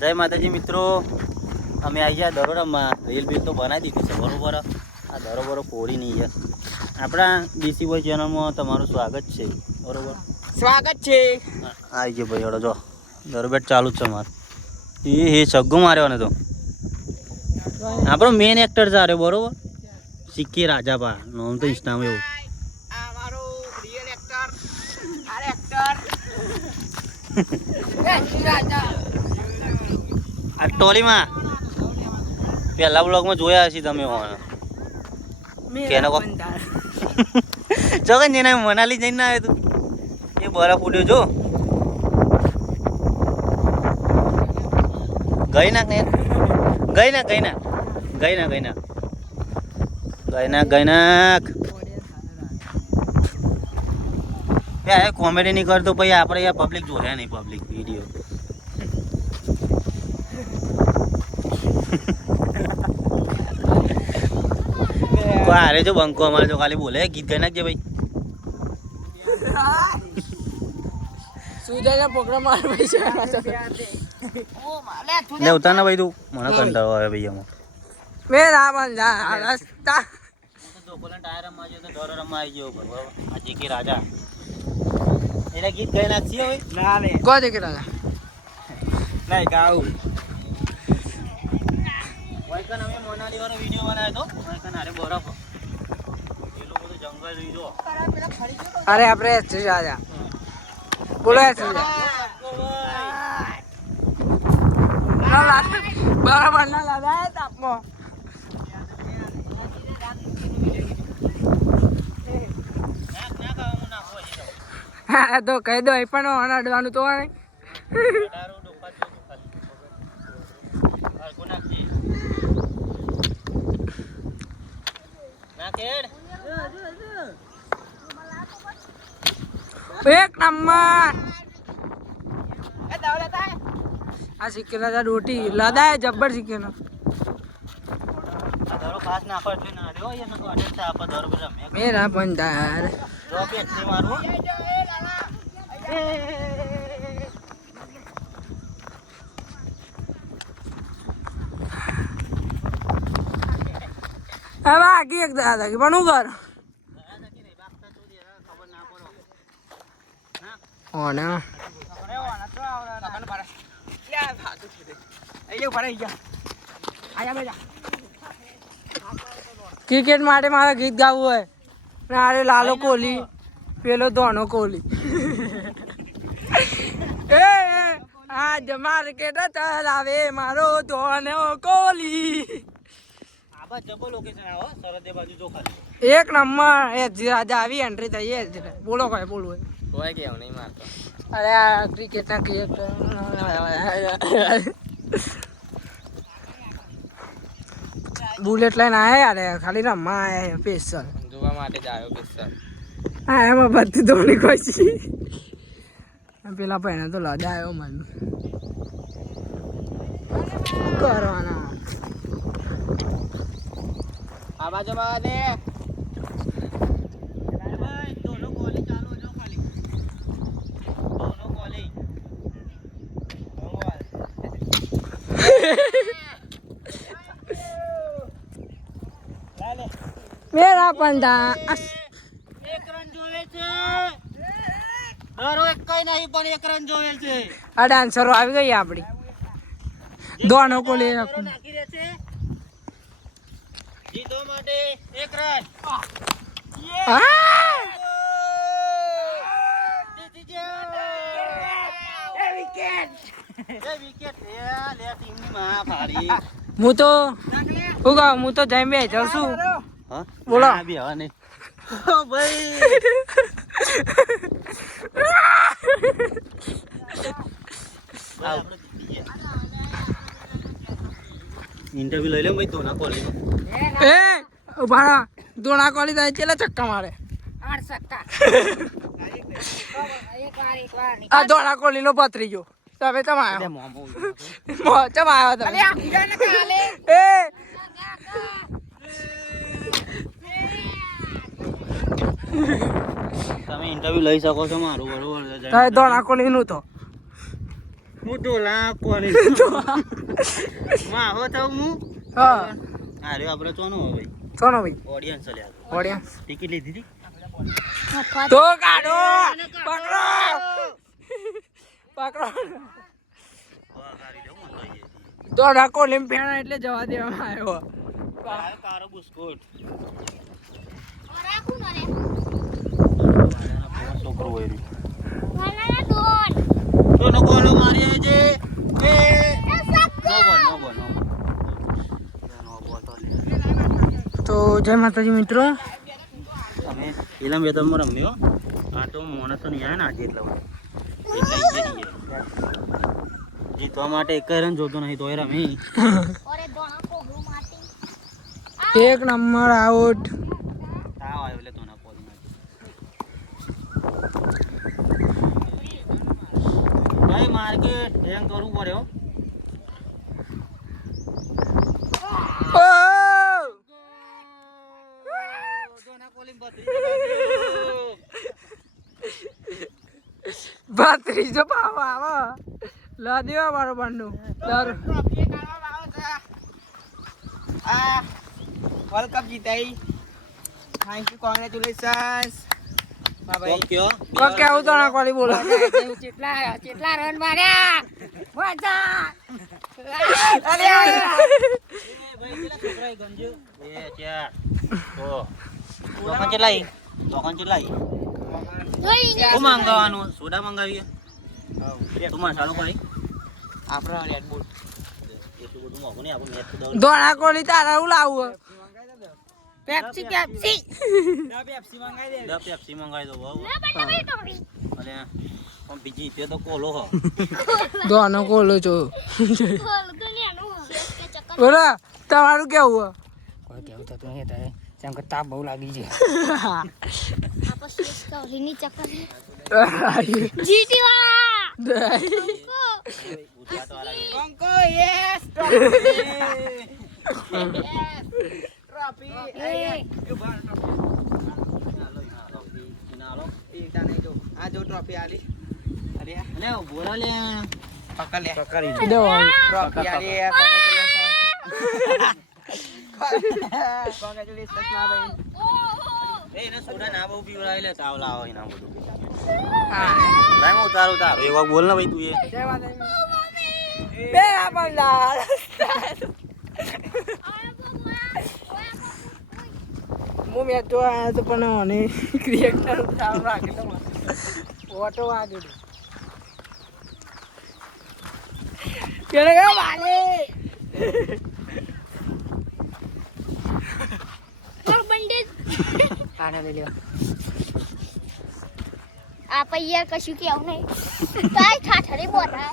જય માતાજી મિત્રો, અમે આવી ગયા દરોડામાં. રીલ બીલ તો બનાવી દીધી છે બરોબર. આ દરોબરો પોરી નહીં છે. આપણા ડીસી બોય ચેનલમાં તમારું સ્વાગત છે બરોબર. સ્વાગત છે. આવી ગયો ભાઈ હડો જો દરોબેટ ચાલુ જ છે મારે. એ સગ્ગો માર્યો ને તો આપણો મેન એક્ટર છે અરે બરોબર. સિક્કી રાજાપા નામ તો ઇન્સ્ટામાં એવું. આ મારો રિયલ એક્ટર આ એક્ટર આ ટોલીમાં પહેલા બ્લોગમાં જોયા હશે તમે કેનો કો જો કે જેને મનાલી જઈને આવ્યો તું એ બરફ ઉડ્યો જો ગઈ નાખ ને ગઈ નાખ કોમેડી નહીં કરતો પછી આપણે યાર પબ્લિક જોયા નહીં પબ્લિક વિડીયો અરે જો બંકો અમારે જો ખાલી બોલે ગીત ગાઈ નાખજે ભાઈ. સુજાના પ્રોગ્રામ આવે છે લે ઉતાર ના ભાઈ તું મને કંટાળો આવે ભાઈ એમાં મેરા બંધા રસ્તા ધોકોલા ટાયર રમવા ગયો તો દોરો રમવા આવી ગયો બરોબર. આ જીકી રાજા એને ગીત ગાઈ નાખશે હવે ના લે કો દે કે રાજા નહીં ગાઉ વાયકન અમે મોનાલી વાળો વિડિયો બનાવ્યો તો વાયકન અરે બરફ એ લોકો તો જંગલ રીજો અરે આપણે સુજાજા બોલો સુજા બરાબર ના લાદા તાપમાં હા તો કહી દો એ પણ અડાડવાનું તો નહીં એક નંબર આ શીખેલા હતા રોટી લદાય જબ્બર શીખેલો ધરો ખાસ નાખો એટલે ના રહ્યો એને તો અડે છે આપણે ધરો બધા મેરા બંધાર જો પેટ થી મારું હવે આગી એક દાદા કે પણ હું કર ઓના ક્રિકેટ માટે મારે ગીત ગાવું હોય ને અરે લાલો કોહલી પેલો ધોનો કોહલી એ આજ માર્કેટ ચલાવે મારો ધોનો કોહલી આબા જબો લોકેશન આવો સરહદે બાજુ જો ખાલી એક નંબર એ રાજા આવી એન્ટ્રી થઈ એ બોલો કઈ બોલવું કોઈ કેવું નહીં મારતો અરે આ ક્રિકેટ ના ક્રિકેટ બુલેટ લઈને આયા યાર ખાલી રમવા આયા સ્પેશિયલ જોવા માટે જ આવ્યો સ્પેશિયલ હા એમાં બધી ધોની ખોશી પેલા પહેલા તો લડાયો મને કરવાના આ બાજુ દે ભાઈ દોનો કોલી ચાલુ જો ખાલી દોનો કોલી મેરા પંડા એક રન જોવે છે દરો એક કઈ નહીં પણ એક રન જોવે છે આ ડાન્સરો આવી ગઈ આપડી દોનો કોલી નાખી દે છે જીતો માટે એક રન હું તો શું કહું હું તો જઈ બે જાઉં છું બોલો ભાઈ ઇન્ટરવ્યુ લઈ લે ભાઈ ધોના કોલી એ ઉભા દોણા કોલી થાય ચેલા ચક્કા મારે આ દોણા કોલી નો પતરી ગયો તમે તમે આવ્યો તમે એ તમે ઇન્ટરવ્યુ લઈ શકો છો મારું બરોબર તારે દોણા કોલી નું તો હું ઢોલા કોને માહો તો હું હા અરે આપણે ચોનો હવે સોનો ભાઈ ઓડિયન્સ લ્યા ઓડિયન્સ ટિકિટ લીધી હતી તો કાઢો પકડો પકડો તો ડાકો લીમ ફેણા એટલે જવા દેવામાં આવ્યો કારો બુસ્કોટ છોકરો હોય તો નો ગોલો મારી છે એ નો બોલ તો જય માતાજી મિત્રો અમે એલા મેં તો રમ્યો આ તો માણસો નહીં આવે ને આજે એટલે જીતવા માટે એક રન જોતો નહીં તોય રમી એક નંબર આઉટ તાવ આવ્યો એટલે તો ના પોલ ભાઈ માર્કેટ હેંગ કરવું પડે હો ત્રીજો પાવ આવે લ દેવા બરોબર નું વર્લ્ડ કપ જીતાઈ થેન્ક યુ કોંગ્રેચ્યુલેશન્સ ઓકે આવું તો ના કોલી બોલો કેટલા રન માર્યા મજા અરે શું મંગાવવાનું સોડા મંગાવીએ તું મસાલો ભાઈ આપણો રેડ બુલ એટલું બધું મોંઘું નહીં આપણે મેચ તો દોણા કોલી તારા હું લાવું પેપ્સી પેપ્સી પેપ્સી મંગાઈ દે પેપ્સી મંગાવી દો બહુ અલે પણ બીજી તે તો કોલો હો દોનો કોલો છો બોલો તમારું કેવું કોઈ કેવું થતું નહીં તારે જેમ કે તાપ બહુ લાગી છે જીટી વાળા કોંકો યસ ટ્રોફી આ જો ટ્રોફી આલી અરે અલે બોલા લે પકડ લે પકડી ટ્રોફી આલી કોંગ્રેચ્યુલેશન્સ ના ભાઈ એને સોડા ના બહુ પીવડાવી લે તાવ લાવો એના બધું લાય હું ઉતારું એક વાર બોલ ને ભાઈ તું એ બે આપણા હું મેચ જોવા આવ્યો તો પણ મને ક્રિએટર સારું રાખે તો ઓટો વાગે કેને કે વાલે આને લઈ લ્યો આ પૈયા કશું કેવું નહીં કાઈ ઠાઠરી બોલા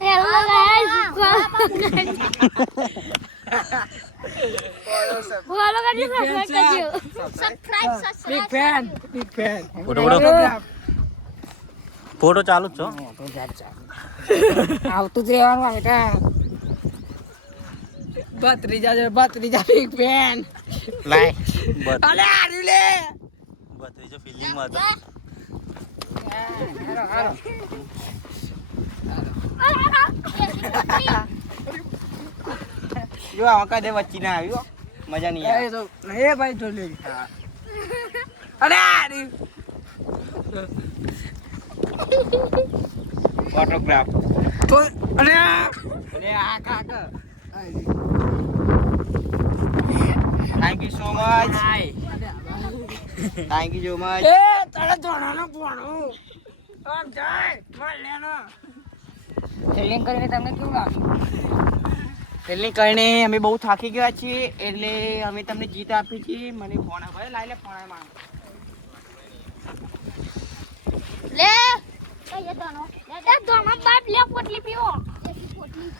હેલો ગાઈસ ફોલો કરજો સબસ્ક્રાઇબ બિગ ફેન ફોટો ચાલુ જ છો આવતું જ રહેવાનું આ બેટા ભત્રીજા બિગ ફેન લાય અલે આર્યું લે બત્રીજો ફિલિંગ માં હતો જો આ કદે વચ્ચે ના આવ્યો મજા નહીં આવે એ ભાઈ જો લે અરે આર્યું ઓટોગ્રાફ તો અરે અરે આ કાક thank you so much thank you so much એ તારા જોડાનો પોણો આમ જાય માર લેનો ફિલિંગ કરીને તમને કેવું લાગ્યું ફિલિંગ કરીને અમે બહુ થાકી ગયા છીએ એટલે અમે તમને જીત આપી છે મને ફોન આવે લાઈ લે ફોન માં લે કઈ દોનો એ દોનો બાપ લે પોટલી પીવો પોટલી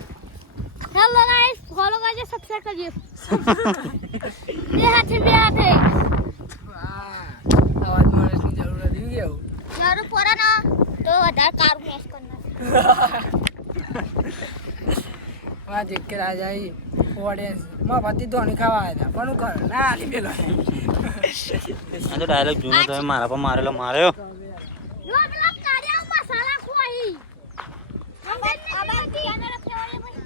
હેલો ગાઈસ ફોલો કરજો સબસ્ક્રાઇબ કરજો બે હાથે અવાજ માણસની જરૂર નથી કેવું જરૂર પડે ના તો વધારે કારું મેચ કરના વાહ દેખ કે રાજા ઓડિયન્સ મફતી ધોની ખાવા આવ્યા હતા પણ હું કર ના આલી પેલો આ તો ડાયરેક્ટ જૂનો તો મારા પર મારેલો માર્યો જો પેલા કાળિયા મસાલા ખોઈ આબાથી એને રખે વાળી ભાઈ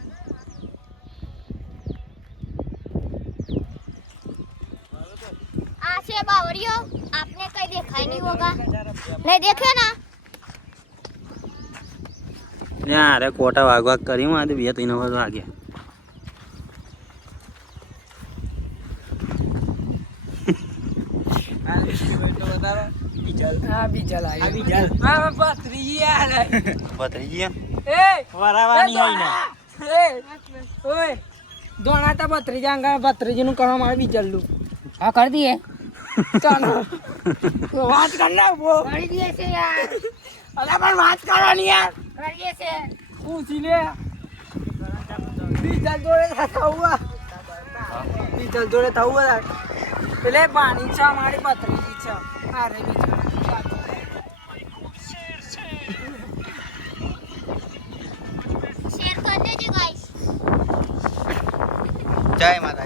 आ से बावरियो आपने कहीं देखा ही नहीं होगा नहीं देखे ना અરે કોટા વાગ કરી માં 2-3 વખત વાગ્યા હા બીજા લાગે હા પત્રી યાર પતરી ગયા એ વરાવાની હોય ને ઓય દોણા તા ભત્રીજા અંગા ભત્રીજી નું કરવા મારે બીજલ્લું હા કરી દઈએ ચાલો વાત કર લે બો કરી દઈએ છે યાર અલા પણ વાત કરવાની યાર કરીએ છે પૂછી લે બીજલ જોડે થવું બીજલ જોડે થવું પેલે પાણી છે મારી ભત્રીજી છે અરે બીજલ शेयर कर दीजिए गाइस જય માતા